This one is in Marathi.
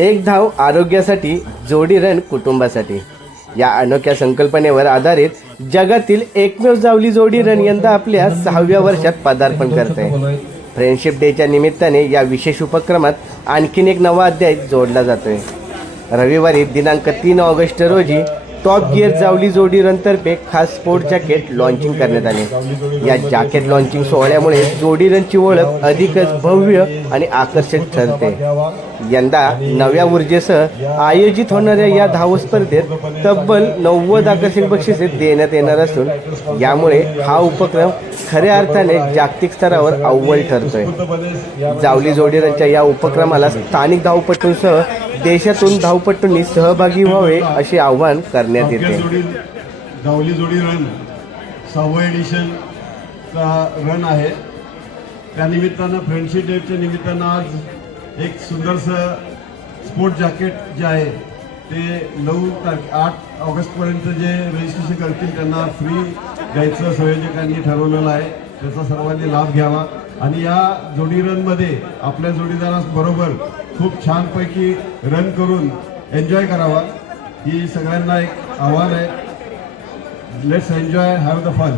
एक धाव आरोग्यासाठी जोडी रन कुटुंबासाठी. या अनोख्या संकल्पनेवर आधारित जगातील एकमेव जावली जोडी रन यंदा आपल्या सहाव्या वर्षात पदार्पण करते फ्रेंडशिप डेच्या निमित्ताने या विशेष उपक्रमात आणखीन एक नवा अध्याय जोडला जातोय. रविवारी दिनांक तीन ऑगस्ट रोजी टॉप गिअर जावली जोडी रनतर्फे खास स्पोर्ट जॅकेट लॉन्चिंग करण्यात आले. या जॅकेट लॉन्चिंग सोहळ्यामुळे जोडी रनची ओळख अधिकच भव्य आणि आकर्षक ठरते. यंदा नव्या ऊर्जेसह आयोजित होणाऱ्या या धाव स्पर्धेत तब्बल नव्वद आकर्षक बक्षिसे देण्यात येणार असून यामुळे हा उपक्रम खऱ्या अर्थाने जागतिक स्तरावर अव्वल ठरतोय. जावली जोडीरांच्या या उपक्रमाला स्थानिक धावपटूंसह देशातून धावपटूंनी सहभागी व्हावे असे आव्हान करण्यात येते. जोडी धावली जोडी रन सहावं एडिशनचा रन आहे. त्या निमित्तानं फ्रेंडशिप डेच्या निमित्तानं आज एक सुंदरसं स्पोर्ट जॅकेट जे आहे ते नऊ तारखे आठ ऑगस्टपर्यंत जे रजिस्ट्रेशन करतील त्यांना फ्री द्यायचं संयोजकांनी ठरवलेलं आहे. त्याचा सर्वांनी लाभ घ्यावा. आणि या जोडी रनमध्ये आपल्या जोडीदाराबरोबर खूप छानपैकी रन करून एन्जॉय करावा. ही सगळ्यांना एक आव्हान आहे. Let's enjoy have the fun